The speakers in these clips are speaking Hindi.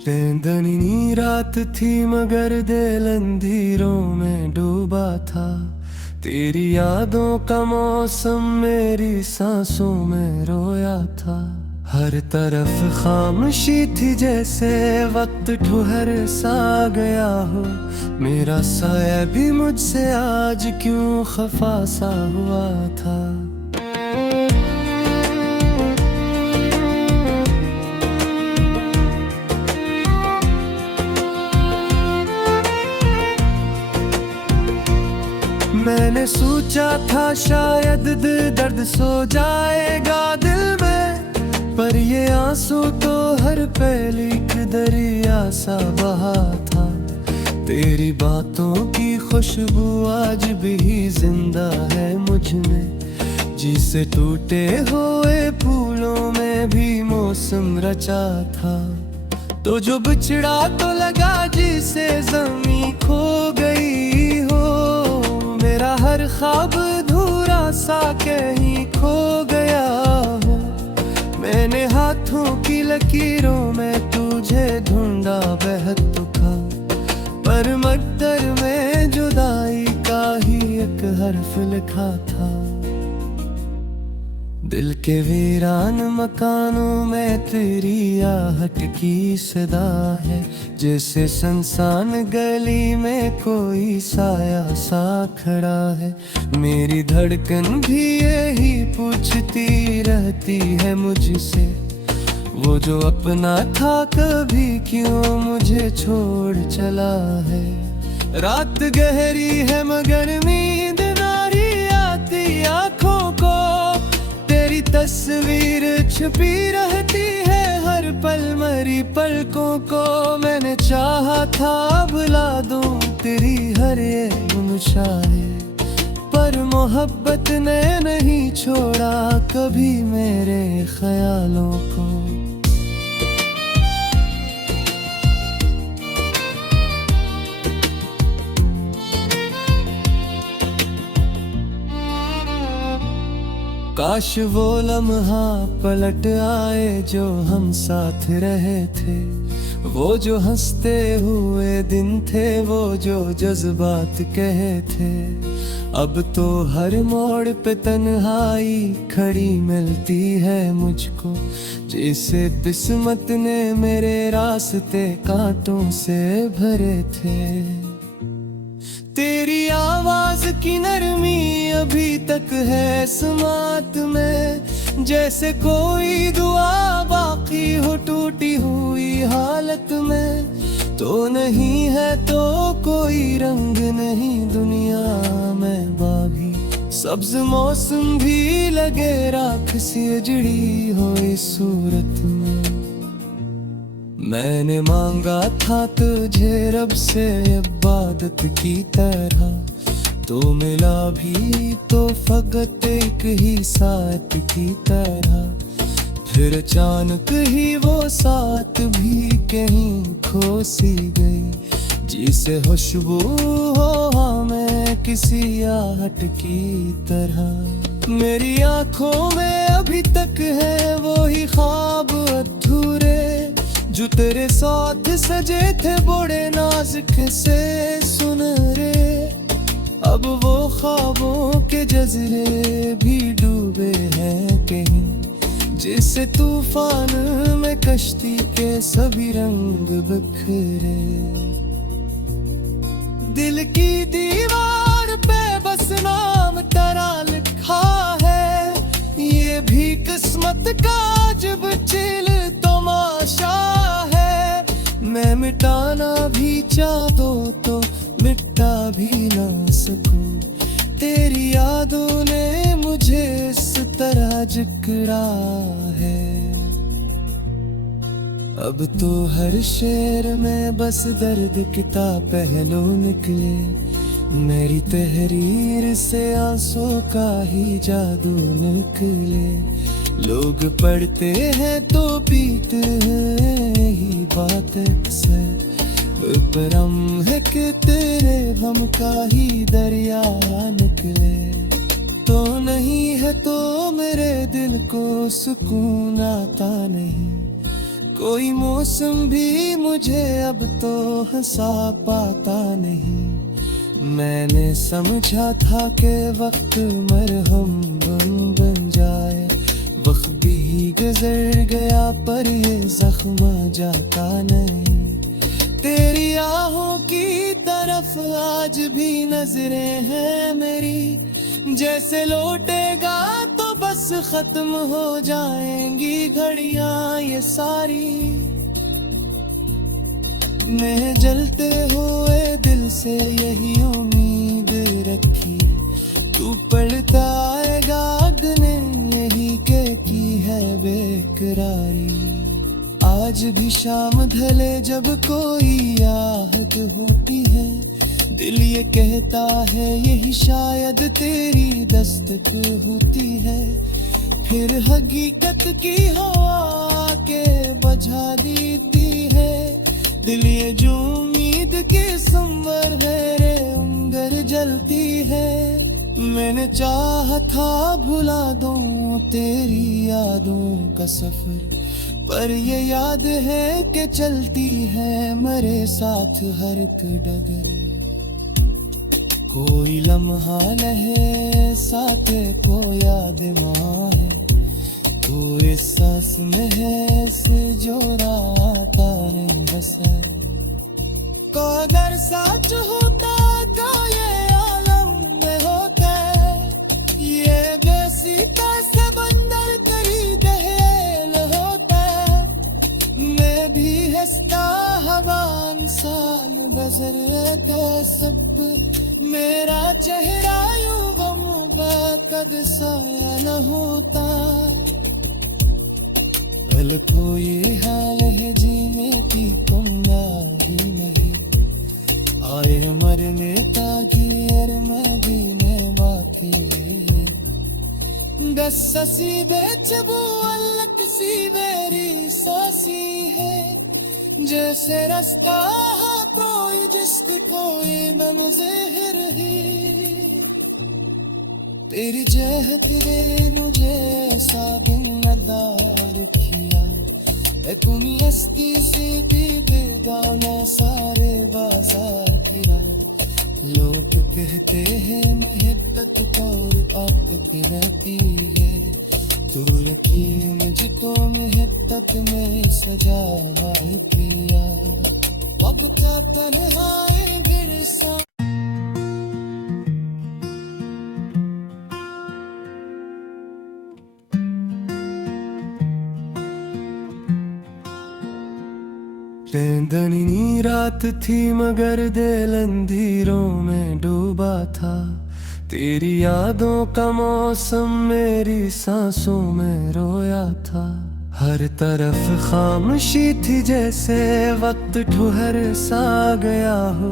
चांदनी रात थी मगर दिल अंधेरों में डूबा था। तेरी यादों का मौसम मेरी सांसों में रोया था। हर तरफ खामोशी थी जैसे वक्त ठहर सा गया हो। मेरा साया भी मुझसे आज क्यों खफा सा हुआ था। मैंने सोचा था शायद दर्द सो जाएगा दिल में, पर ये आंसू तो हर पहली एक दरिया सा बहा था। तेरी बातों की खुशबू आज भी जिंदा है मुझ में, जिसे टूटे हुए फूलों में भी मौसम रचा था। तो जो बिछड़ा तो लगा जिसे ज़मीं खो गई हो। मेरा हर ख्वाब अधूरा सा कहीं खो गया हो। मैंने हाथों की लकीरों में तुझे ढूंढा बेहतुका, पर मकदर में जुदाई का ही एक हर्फ लिखा था। दिल के वीरान मकानों में तेरी आहट की सदा है, जैसे सुनसान गली में कोई साया सा खड़ा है। मेरी धड़कन भी यही पूछती रहती है मुझसे, वो जो अपना था कभी क्यों मुझे छोड़ चला है। रात गहरी है मगर नींद नहीं आती आँखों को। तेरी तस्वीर छुपी रहती है हर पल मरी पलकों को। मैंने चाहा था भुला दूं तेरी हर ये गुमशाहे, पर मोहब्बत ने नहीं छोड़ा कभी मेरे ख्यालों को। काश वो लम्हा पलट आए जो हम साथ रहे थे। वो जो हंसते हुए दिन थे, वो जो जज्बात कहे थे। अब तो हर मोड़ पे तन्हाई खड़ी मिलती है मुझको, जिसे किस्मत ने मेरे रास्ते कांटों से भरे थे। तेरी आवाज की नरमी अभी तक है समात में, जैसे कोई दुआ बाकी हो टूटी हुई हालत में। तो नहीं है तो कोई रंग नहीं दुनिया में बागी, सब्ज मौसम भी लगे राख सी जड़ी हो इस सूरत में। मैंने मांगा था तुझे रब से इबादत की तरह, तो मिला भी तो फकत एक ही साथ की तरह। फिर अचानक ही वो साथ भी कहीं खो सी गई, जिसे खुशबू हो हमें किसी आहट की तरह। मेरी आंखों में अभी तक है वो ही ख्वाब अधूरे, जो तेरे साथ सजे थे बड़े नाजुक से सुनहरे। अब वो ख्वाबों के जज़रे भी डूबे हैं कहीं, जिसे तूफान में कश्ती के सभी रंग बिखरे। दिल की दीवार पे बस नाम तेरा लिखा है, ये भी किस्मत का अजब चिल तमाशा है। मैं मिटाना भी चाहूं तो मिटा भी ना सकूं, तेरी यादों ने मुझे इस तरह जकड़ा है। अब तो हर शेर में बस दर्द किता पहलू निकले, मेरी तहरीर से आंसू का ही जादू निकले। लोग पढ़ते हैं तो पीते हैं ही बात अक्सर, परम है कि तेरे गम का ही दरिया निकले। तो नहीं है तो मेरे दिल को सुकून आता नहीं, कोई मौसम भी मुझे अब तो हंसा पाता नहीं। मैंने समझा था कि वक्त मरहम बन जाए, वक्त भी गुजर गया पर ये जख्म जाता नहीं। तेरी आहों की तरफ आज भी नजरें हैं मेरी, जैसे लौटेगा तो बस खत्म हो जाएंगी घड़ियां ये सारी। मैं जलते हुए दिल से यही उम्मीद रखी, तू पलटा आएगा अगने यही के की है बेकरारी। आज भी शाम ढले जब कोई आहट होती है, दिल ये कहता है यही शायद तेरी दस्तक होती है। फिर हकीकत की हवा के बुझा देती है, दिल ये जो उम्मीद के संवर है रे अंदर जलती है। मैंने चाहा था भुला दूं तेरी यादों का सफर, पर ये याद है कि चलती है मेरे साथ हर एक डगर। कोई लम्हा लहे साथ को याद माँ है, कोई सांस में है जो रात नहीं बसा। को अगर सच होता तो ये आलम में होता, ये बेसीता से बंदर करी दहेल होता। मैं भी हंसता हवा साल गुजर तो सब, मेरा चेहरा यूं कद साया न होता। पल को ये हाल है जीने की तुम ही नहीं, आए मरने ताकि मदीने बाकी। दस्सी बेच वो अलग सी मेरी सासी है, जैसे रास्ता कोई जिसकी कोई मंज़िल ही। तेरी जहत ने मुझे ऐसा बिनदार किया, तुम हस्ती से भी बेगाना सारे बाजार किरा। लोग कहते हैं मेहनत और आपकी रहती है, तू यकीन जितो मेहनत में सजा किया। अब का तन्हाई विरसा चांदनी रात थी मगर दिल अंधेरों में डूबा था। तेरी यादों का मौसम मेरी सांसों में रोया था। हर तरफ खामोशी थी जैसे वक्त ठुहर सा गया हो।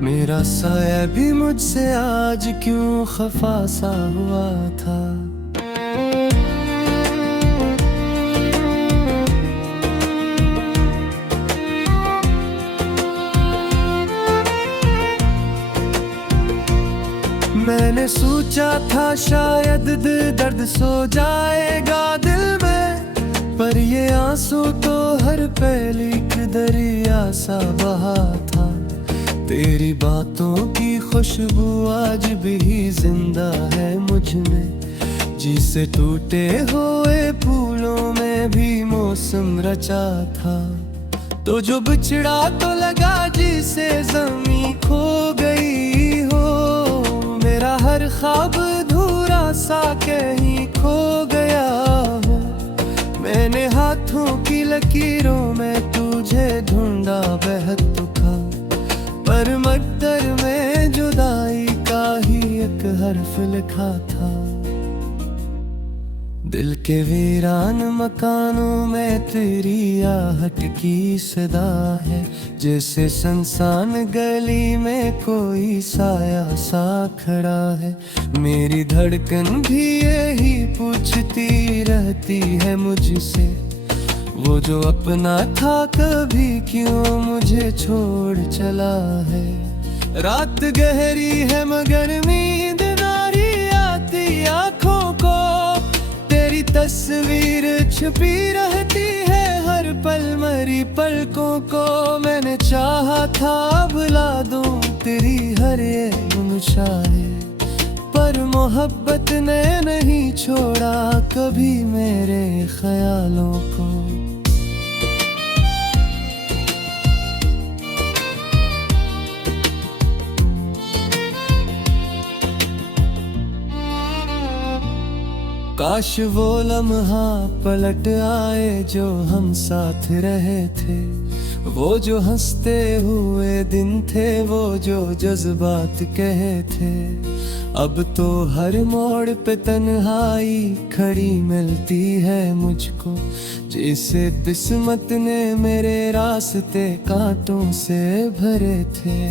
मेरा साया भी मुझसे आज क्यों खफा सा हुआ था। मैंने सोचा था शायद दर्द सो जाएगा दिल में, पर ये आंसू तो हर पहली दरिया सा बहा था। तेरी बातों की खुशबू आज भी जिंदा है मुझ में, जिसे टूटे हुए फूलों में भी मौसम रचा था। तो जो बिछड़ा तो लगा जिसे ज़मीं खो गई हो। मेरा हर ख्वाब अधूरा सा कहीं खो गया हो। मैंने हाथों की लकीरों में तुझे ढूंढा बेहतुका, पर मकदर में जुदाई का ही एक हर्फ लिखा था। दिल के वीरान मकानों में तेरी आहट की सदा है, जैसे सुनसान गली में कोई साया सा खड़ा है। मेरी धड़कन भी यही पूछती रहती है मुझसे, वो जो अपना था कभी क्यों मुझे छोड़ चला है। रात गहरी है मगर नींद नारी आती आँखों को, तेरी तस्वीर छुपी रहती है हर पल मरी पलकों को मैंने चाहा था भुला दूं तेरी हर ये मुशाहे, पर मोहब्बत ने नहीं छोड़ा कभी मेरे ख्यालों को। काश वो लम्हा पलट आए जो हम साथ रहे थे, वो जो हंसते हुए दिन थे, वो जो जज्बात कहे थे। अब तो हर मोड़ पे तन्हाई खड़ी मिलती है मुझको, जिसे किस्मत ने मेरे रास्ते कांटों से भरे थे।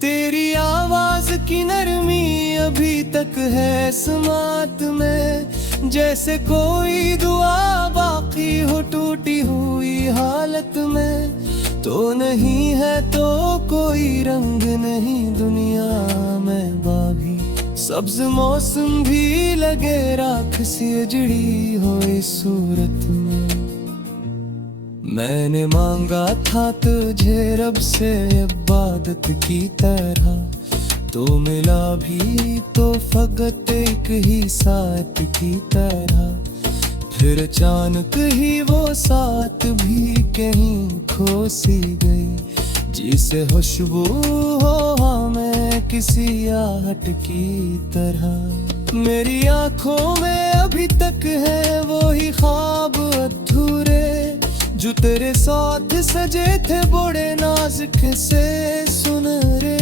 तेरी आवाज की नरमी अभी तक है समात में, जैसे कोई दुआ बाकी हो टूटी हुई हालत में। तो नहीं है तो कोई रंग नहीं दुनिया में बागी, सब्ज मौसम भी लगे राख सी उजड़ी हो इस सूरत में। मैंने मांगा था तुझे रब से इबादत की तरह, तो मिला भी तो फकत एक ही साथ की तरह। फिर अचानक ही वो साथ भी कहीं खो सी गई, जिसे खुशबू हो हमें किसी आहट की तरह। मेरी आंखों में अभी तक है वो ही ख्वाब अधूरे, जो तेरे साथ सजे थे बड़े नाजुक से सुनहरे।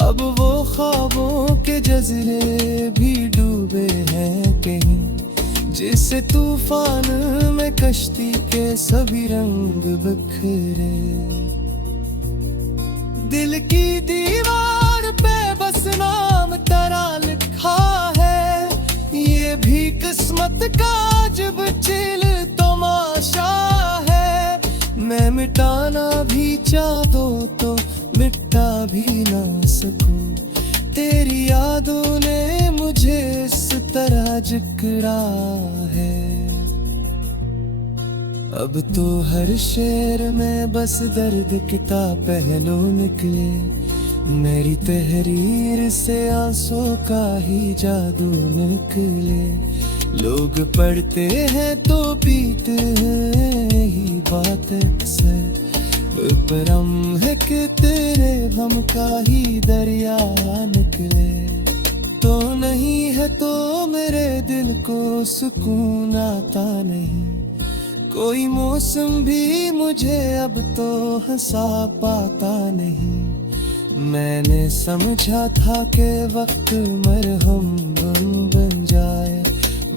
अब वो ख्वाबों के जज़ीरे भी डूबे हैं कहीं, जिससे तूफान में कश्ती के सभी रंग बिखरे। दिल की दीवार पे बस नाम तेरा लिखा है, ये भी किस्मत का अजब चिल तमाशा है। मैं मिटाना भी चाहूं तो मिटा भी ना सकूं, तेरी यादों ने मुझे इस तरह जकड़ा है। अब तो हर शेर में बस दर्द किता पहलू निकले, मेरी तहरीर से आंसू का ही जादू निकले। लोग पढ़ते हैं तो पीते हैं ही बात अक्सर, परम है कि तेरे गम का ही दरिया निकले। तो नहीं है तो मेरे दिल को सुकून आता नहीं, कोई मौसम भी मुझे अब तो हंसा पाता नहीं। मैंने समझा था कि वक्त मरहम बन जाए,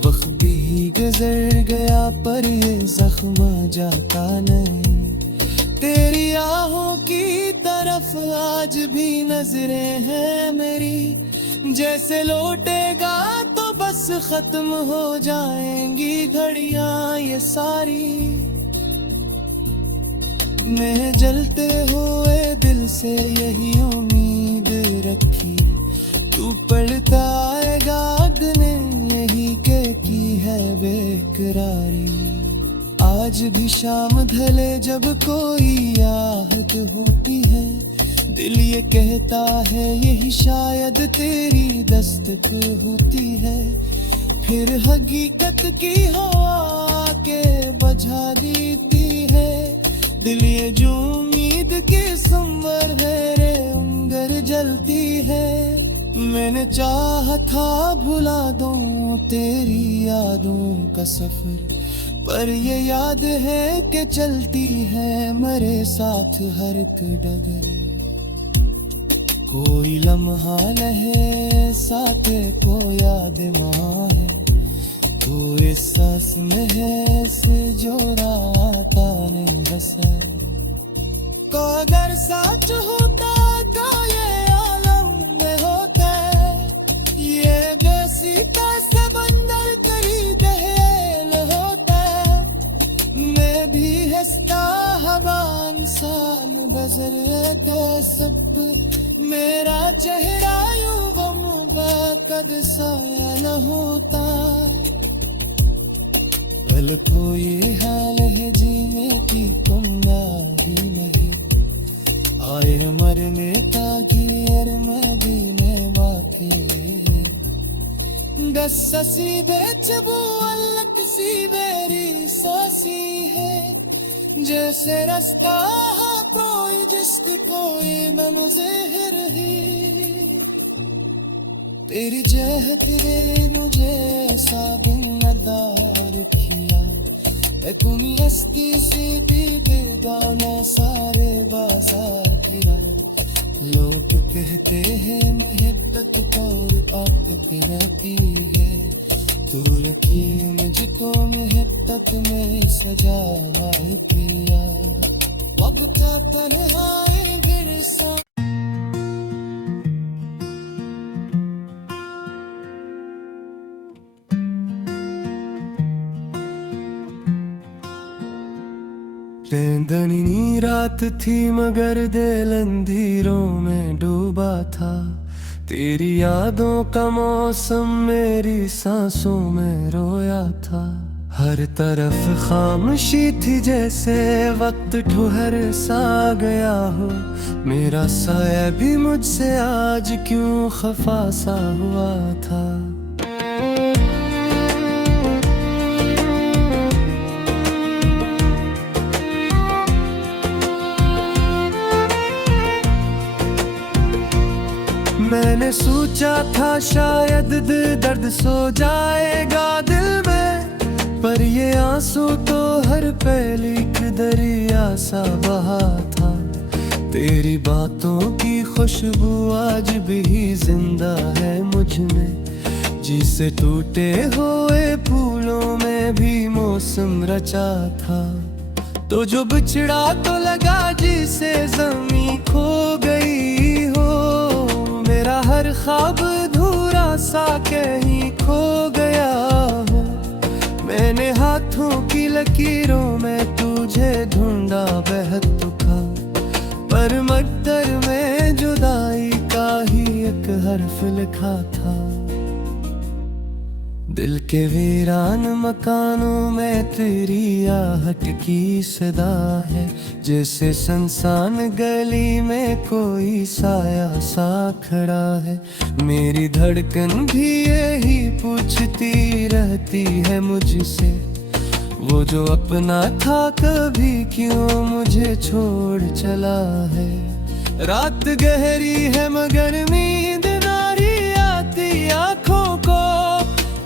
वक्त भी गुजर गया पर ये जख्म जाता नहीं। तेरी आहों की तरफ आज भी नजरें हैं मेरी, जैसे लौटेगा तो बस खत्म हो जाएंगी घड़ियां ये सारी। मैं जलते हुए दिल से यही उम्मीद रखी, तू पलटा आएगा दिन यही के की है बेकरारी। आज भी शाम ढले जब कोई आहट होती है, दिल ये कहता है यही शायद तेरी दस्तक होती है। फिर हकीकत की हवा के बुझा देती है, दिल ये जो उम्मीद के संवर है रे अंदर जलती है। मैंने चाहा था भुला दूं तेरी यादों का सफर, पर ये याद है कि चलती है मेरे साथ हर एक डगर। कोई लम्हा लहे साथ को याद माँ है, तू इस सांस में है से जो राता नहीं हंसा। को अगर सच होता तो ये आलम में होता, ये जैसी का समंदर करी दहेल होता। मैं भी हंसता हवा इंसान गुजरता सब, मेरा चेहरा यूं गम कद साया न होता। पल को ये हाल है जीने की तुम ही नहीं आए मरने तागिर मदीने वाक़े गस्ससी बेचबू अलग सी बेरी सासी है जैसे रास्ता कोई जिसकी कोई मंज़िल है तेरी जहत ने मुझे ऐसा दिन नदार किया तुम हस्ती सी बेगाना सारे बाजार गिरा लोग कहते हैं मोहब्बत और आदत रहती है तू यकीन मुझको मोहब्बत में सजाना पिया वक्त तन्हाई विरसा चांदनी रात थी मगर दिल अंधेरों में डूबा था तेरी यादों का मौसम मेरी सांसों में रोया था हर तरफ खामोशी थी जैसे वक्त ठुहर सा गया हो मेरा साया भी मुझसे आज क्यों खफा सा हुआ था मैंने सोचा था शायद दर्द सो जाएगा दिल में पर ये आंसू तो हर पहली दरिया सा बहा था तेरी बातों की खुशबू आज भी जिंदा है मुझ में जिसे टूटे हुए फूलों में भी मौसम रचा था तो जो बिछड़ा तो लगा जिसे ज़मीं खो गई हो मेरा हर ख्वाब अधूरा सा कहीं खो गया हो मैंने हाथों की लकीरों में तुझे ढूंढा बेहद दुखा पर मकदर में जुदाई का ही एक हर्फ लिखा था दिल के वीरान मकानों में तेरी आहट की सदा है जैसे सुनसान गली में कोई साया सा खड़ा है मेरी धड़कन भी यही पूछती रहती है मुझसे वो जो अपना था कभी क्यों मुझे छोड़ चला है रात गहरी है मगर नींद नारी आती आँखों को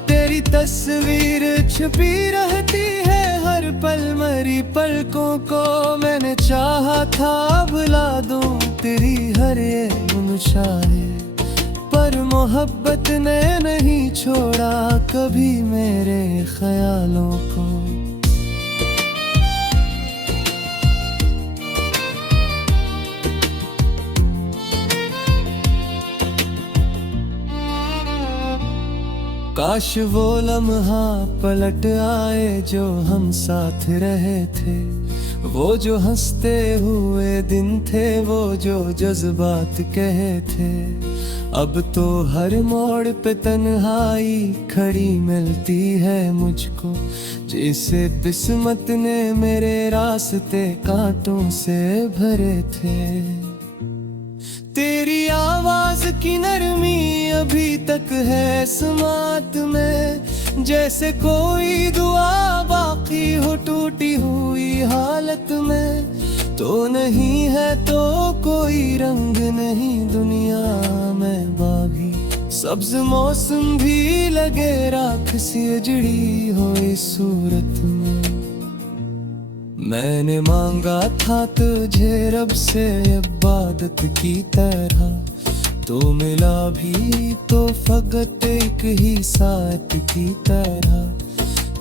तेरी तस्वीर छुपी रहती है हर पल मरी पलकों को मैंने चाहा था भुला दूं तेरी हर ये मुशाहे पर मोहब्बत ने नहीं छोड़ा कभी मेरे ख्यालों को काश वो लम्हा पलट आए जो हम साथ रहे थे वो जो हंसते हुए दिन थे वो जो जज्बात कहे थे अब तो हर मोड़ पे तन्हाई खड़ी मिलती है मुझको जैसे किस्मत ने मेरे रास्ते कांटों से भरे थे तेरी आवाज की नरमी अभी तक है समात में जैसे कोई दुआ बाकी हो टूटी हुई हालत में तो नहीं है तो कोई रंग नहीं दुनिया में बागी सब्ज मौसम भी लगे राख सी जड़ी हो इस सूरत में मैंने मांगा था तुझे रब से इबादत की तरह तो मिला भी तो फकत एक ही साथ की तरह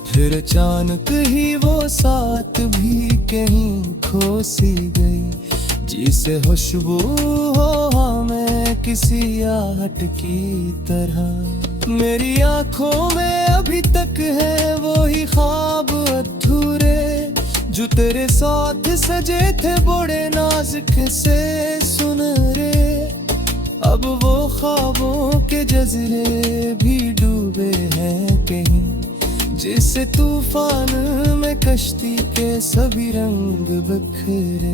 फिर अचानक ही वो साथ भी कहीं खो सी गई जिसे खुशबू हो हमें किसी आहट की तरह मेरी आंखों में अभी तक है वो ही ख्वाब अधूरे जो तेरे साथ सजे थे बड़े नाजुक से सुन रे अब वो ख्वाबों के जज़ीरे भी डूबे हैं कहीं जिस तूफान में कश्ती के सभी रंग बिखरे।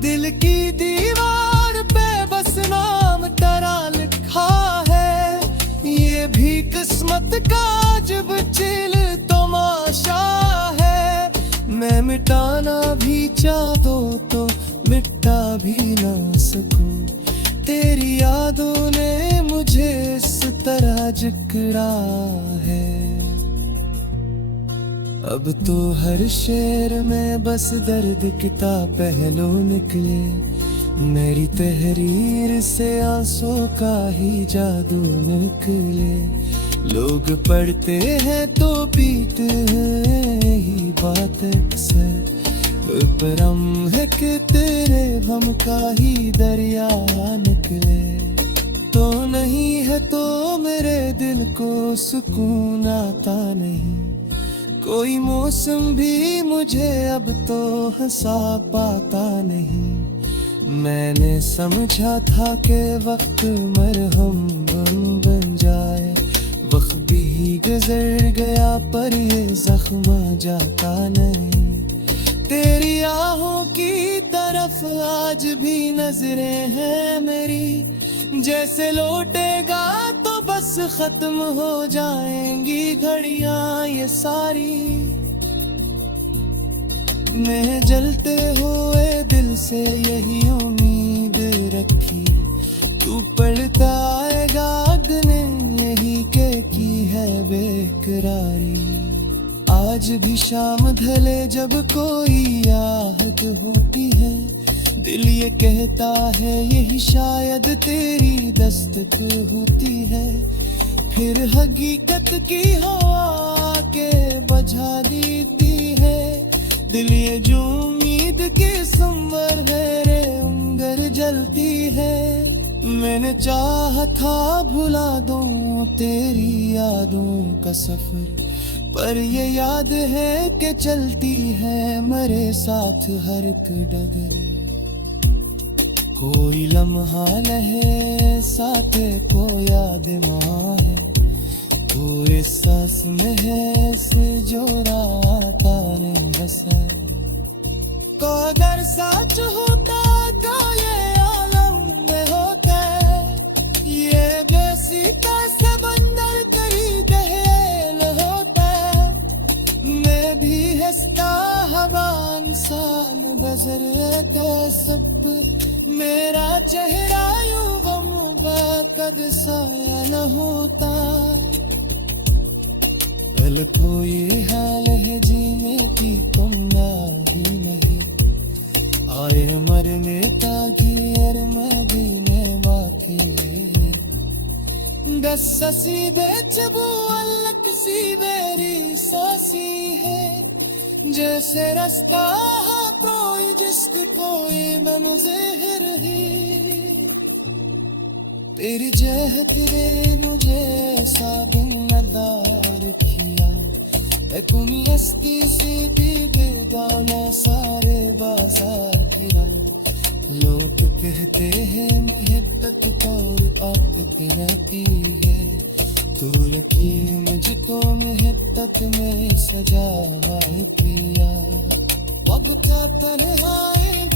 दिल की दीवार पे बस नाम तेरा लिखा है, ये भी किस्मत का अजब चिल तमाशा है। मैं मिटाना भी चाहूं तो मिटा भी ना सकूं, तेरी यादों ने मुझे इस तरह जकड़ा है। अब तो हर शेर में बस दर्द किता पहलू निकले, मेरी तहरीर से आंसू का ही जादू निकले। लोग पढ़ते हैं तो पीते हैं ही बात अक्सर, परम है कि तेरे गम का ही दरिया निकले। तो नहीं है तो मेरे दिल को सुकून आता नहीं, कोई मौसम भी मुझे अब तो हंसा पाता नहीं। मैंने समझा था कि वक्त मरहम बन जाए, वक्त भी गुजर गया पर ये जख्म जाता नहीं। तेरी आहों की तरफ आज भी नजरें हैं मेरी, जैसे लौटेगा तो बस खत्म हो जाएंगी घड़ियां ये सारी। मैं जलते हुए दिल से यही उम्मीद रखी, तू पढ़ता आएगा अगने यही के की है बेकरारी। आज भी शाम ढले जब कोई आहट होती है, दिल ये कहता है यही शायद तेरी दस्तक होती है। फिर हकीकत की हवा के बुझा देती है, दिल ये जो उम्मीद के संवर है रे उंगर जलती है। मैंने चाहा था भुला दूं तेरी यादों का सफर, पर ये याद है कि चलती है मेरे साथ हर एक डगर। कोई लम्हा लहे साथ को याद माँ है, तू इस सांस में है इस जो राता ने हंसा। को अगर सच होता तो ये आलम में होता, ये जैसी कैसे बंदर करी दहेल होता। मैं भी हंसता हवा इंसान गुजरता सब, मेरा चेहरा यूं मुबकद साया न होता। पल को ये हाल है जीने की तुम ना ही नहीं, आए मरने ताकि मदीने वाक़ई दस्सी बेचबू अलग सी बेरी सासी है, जैसे रास्ता कोई जिस्क कोई मंज़िर ही। तेरी जहत ने मुझे ऐसा दिलदार किया, तुम हस्ती सी थी बेगाना सारे बाजार फिरा। लोग कहते हैं मोहब्बत और आदत रहती है, तू यकीन मुझको मोहब्बत में सजा किया। अब का तन्हाई